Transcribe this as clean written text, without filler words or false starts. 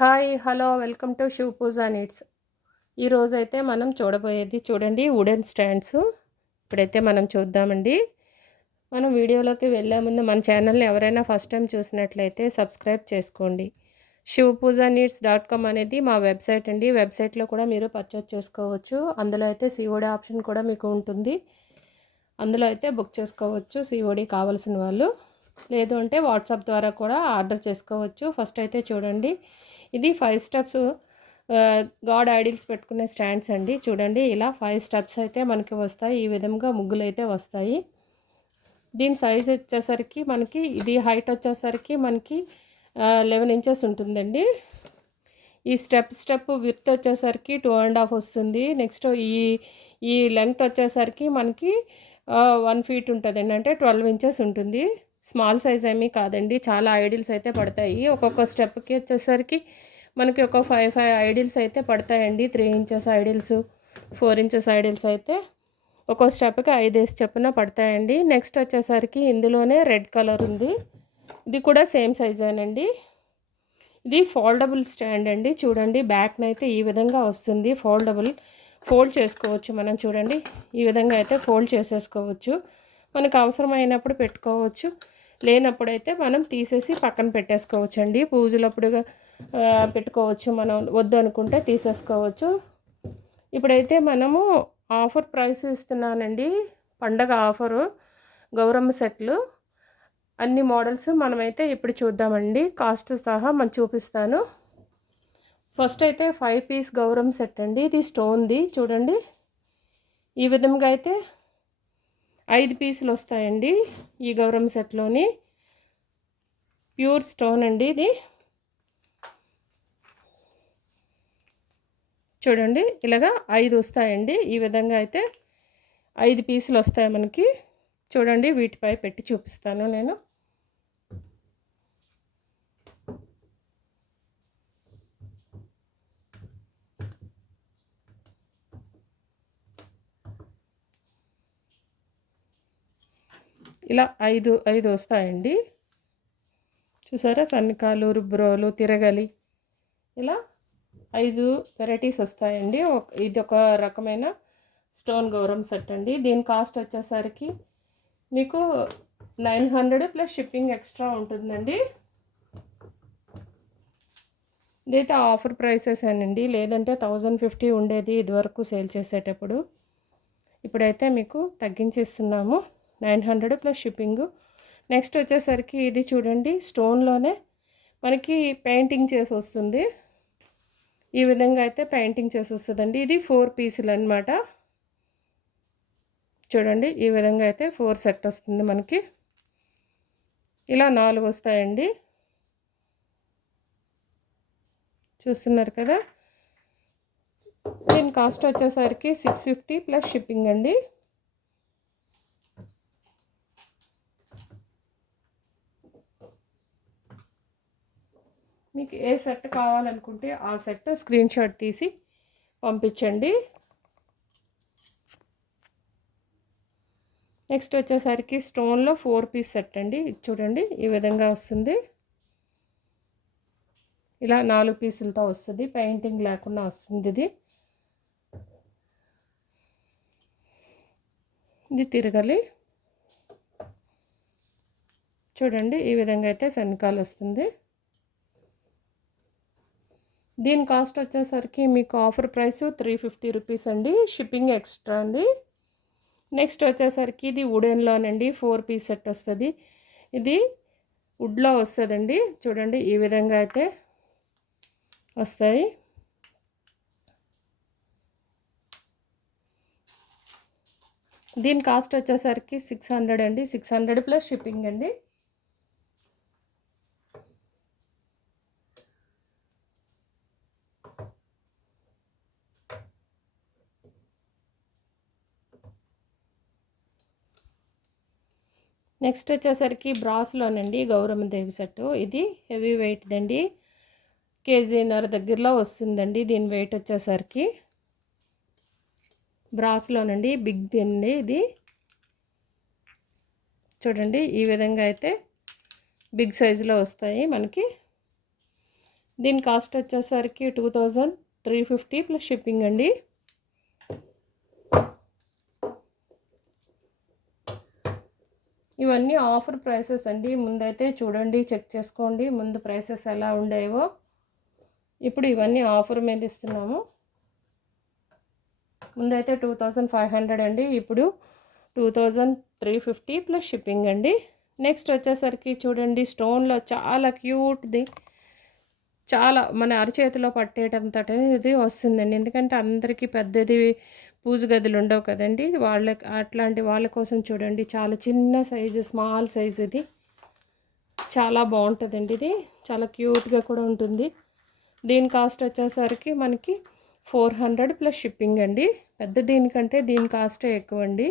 Hi hello welcome to Shiva Puja needs. ఈరోజైతే మనం చూడబోయేది చూడండి వుడెన్ స్టాండ్స్. ఇప్పుడైతే మనం చూద్దామండి. మనం వీడియోలోకి వెళ్ళే ముందు మన ఛానల్ని ఎవరైనా ఫస్ట్ టైం చూసినట్లయితే సబ్స్క్రైబ్ చేసుకోండి. shivpoojanits.com అనేది మా వెబ్సైట్ అండి. వెబ్సైట్లో కూడా మీరు పర్చేస్ చేసుకోవచ్చు. అందులో అయితే సిఓడి ఆప్షన్ కూడా మీకు ఉంటుంది. అందులో అయితే బుక్ చేసుకోవచ్చు సిఓడి కావాల్సిన వాళ్ళు. లేదు అంటే వాట్సాప్ ద్వారా కూడా ఆర్డర్ చేసుకోవచ్చు. ఫస్ట్ అయితే చూడండి, ఇది 5 స్టెప్స్ గాడ్ ఐడిల్స్ పెట్టుకునే స్టాండ్స్ అండి. చూడండి, ఇలా 5 స్టెప్స్ అయితే మనకి వస్తాయి. ఈ విధంగా ముగ్గులు అయితే వస్తాయి. దీని సైజ్ వచ్చేసరికి మనకి ఇది హైట్ వచ్చేసరికి మనకి 11 ఇంచెస్ ఉంటుందండి. ఈ స్టెప్ విడ్త్ వచ్చేసరికి 2.5 వస్తుంది. నెక్స్ట్ ఈ లెంగ్త్ వచ్చేసరికి మనకి 1 ఫీట్ ఉంటుందండి, అంటే 12 ఇంచెస్ ఉంటుంది. స్మాల్ సైజ్ ఏమీ కాదండి, చాలా ఐడిల్స్ అయితే పడతాయి. ఒక్కొక్క స్టెప్కి వచ్చేసరికి మనకి ఒక 5 ఐడిల్స్ అయితే పడతాయండి. 3 ఇంచెస్ ఐడిల్స్, 4 ఇంచెస్ ఐడిల్స్ అయితే ఒక్కో స్టెప్కి 5 చొప్పున పడతాయండి. నెక్స్ట్ వచ్చేసరికి ఇందులోనే రెడ్ కలర్ ఉంది. ఇది కూడా సేమ్ సైజేనండి. ఇది ఫోల్డబుల్ స్టాండ్ అండి. చూడండి, బ్యాక్న అయితే ఈ విధంగా వస్తుంది. ఫోల్డ్ చేసుకోవచ్చు మనం. చూడండి, ఈ విధంగా అయితే ఫోల్డ్ చేసేసుకోవచ్చు. మనకు అవసరమైనప్పుడు పెట్టుకోవచ్చు, లేనప్పుడైతే మనం తీసేసి పక్కన పెట్టేసుకోవచ్చు అండి. పూజలప్పుడు పెట్టుకోవచ్చు, మనం వద్దు అనుకుంటే తీసేసుకోవచ్చు. ఇప్పుడైతే మనము ఆఫర్ ప్రైస్ ఇస్తున్నానండి, పండగ ఆఫరు. గౌరమ్మ సెట్లు అన్ని మోడల్స్ మనమైతే ఇప్పుడు చూద్దామండి. కాస్ట్ సహా మనం చూపిస్తాను. ఫస్ట్ అయితే 5 పీస్ గౌరమ్మ సెట్ అండి. ఇది స్టోన్ది. చూడండి, ఈ విధంగా అయితే 5 పీసులు వస్తాయండి ఈ గౌరమ్మ సెట్లోని. ప్యూర్ స్టోన్ అండి ఇది. చూడండి, ఇలాగా 5 వస్తాయండి. ఈ విధంగా అయితే 5 పీసులు వస్తాయి మనకి. చూడండి, వీటిపై పెట్టి చూపిస్తాను నేను. ఇలా 5 వస్తాయండి. చూసారా, సన్నికాలు, రుబ్రోలు, తిరగలి, ఇలా 5 వెరైటీస్ వస్తాయండి. ఇది ఒక రకమైన స్టోన్ గౌరమ్మ సెట్ అండి. దీని కాస్ట్ వచ్చేసరికి మీకు 900 ప్లస్ షిప్పింగ్ ఎక్స్ట్రా ఉంటుందండి. ఇదైతే ఆఫర్ ప్రైసెస్ అనండి, లేదంటే 1050 ఉండేది ఇదివరకు సేల్ చేసేటప్పుడు. ఇప్పుడైతే మీకు తగ్గించి ఇస్తున్నాము, 900 ప్లస్ షిప్పింగు. నెక్స్ట్ వచ్చేసరికి ఇది చూడండి, స్టోన్లోనే మనకి పెయింటింగ్ చేసి వస్తుంది. ఈ విధంగా అయితే పెయింటింగ్ చేసి వస్తుందండి. ఇది 4 పీసులు అనమాట. చూడండి, ఈ విధంగా అయితే 4 సెట్ వస్తుంది మనకి. ఇలా 4 వస్తాయండి. చూస్తున్నారు కదా. దీని కాస్ట్ వచ్చేసరికి 650 ప్లస్ షిప్పింగ్ అండి. మీకు ఏ సెట్ కావాలనుకుంటే ఆ సెట్ స్క్రీన్ షాట్ తీసి పంపించండి. నెక్స్ట్ వచ్చేసరికి స్టోన్లో 4 పీస్ సెట్ అండి. చూడండి, ఈ విధంగా వస్తుంది. ఇలా 4 పీసులతో వస్తుంది, పెయింటింగ్ లేకుండా వస్తుంది. ఇది తిరగలి. చూడండి, ఈ విధంగా అయితే సన్నికాలు వస్తుంది. దీని కాస్ట్ వచ్చేసరికి మీకు ఆఫర్ ప్రైస్ 350 రూపీస్ అండి, షిప్పింగ్ ఎక్స్ట్రా అండి. నెక్స్ట్ వచ్చేసరికి ఇది వుడెన్లోనండి, 4 పీస్ సెట్ వస్తుంది. ఇది వుడ్లో వస్తుందండి. చూడండి, ఈ విధంగా అయితే వస్తాయి. దీని కాస్ట్ వచ్చేసరికి 600 అండి, 600 ప్లస్ షిప్పింగ్ అండి. నెక్స్ట్ వచ్చేసరికి బ్రాస్లోనండి గౌరమ్మ దేవి సెట్టు. ఇది హెవీ వెయిట్దండి, కేజీన్నర దగ్గరలో వస్తుందండి దీని వెయిట్ వచ్చేసరికి. బ్రాస్లోనండి, బిగ్ అండి ఇది. చూడండి, ఈ విధంగా అయితే బిగ్ సైజులో వస్తాయి మనకి. దీని కాస్ట్ వచ్చేసరికి 2350 ప్లస్ షిప్పింగ్ అండి. ఇవన్నీ ఆఫర్ ప్రైసెస్ అండి. ముందైతే చూడండి, చెక్ చేసుకోండి ముందు ప్రైసెస్ ఎలా ఉండేవో. ఇప్పుడు ఇవన్నీ ఆఫర్ మీద ఇస్తున్నాము. ముందైతే 2500 అండి, ఇప్పుడు 2350 ప్లస్ షిప్పింగ్ అండి. నెక్స్ట్ వచ్చేసరికి చూడండి, స్టోన్లో చాలా క్యూట్ది, చాలా మన అరచేతిలో పట్టేటంతటి ఇది వస్తుందండి. ఎందుకంటే అందరికీ పెద్దది పూజ గదులు ఉండవు కదండి, వాళ్ళకి అట్లాంటి వాళ్ళ కోసం చూడండి, చాలా చిన్న సైజు, స్మాల్ సైజు, ఇది చాలా బాగుంటుందండి. ఇది చాలా క్యూట్గా కూడా ఉంటుంది. దీని కాస్ట్ వచ్చేసరికి మనకి 400 ప్లస్ షిప్పింగ్ అండి. పెద్ద దీనికంటే దీని కాస్టే ఎక్కువ అండి.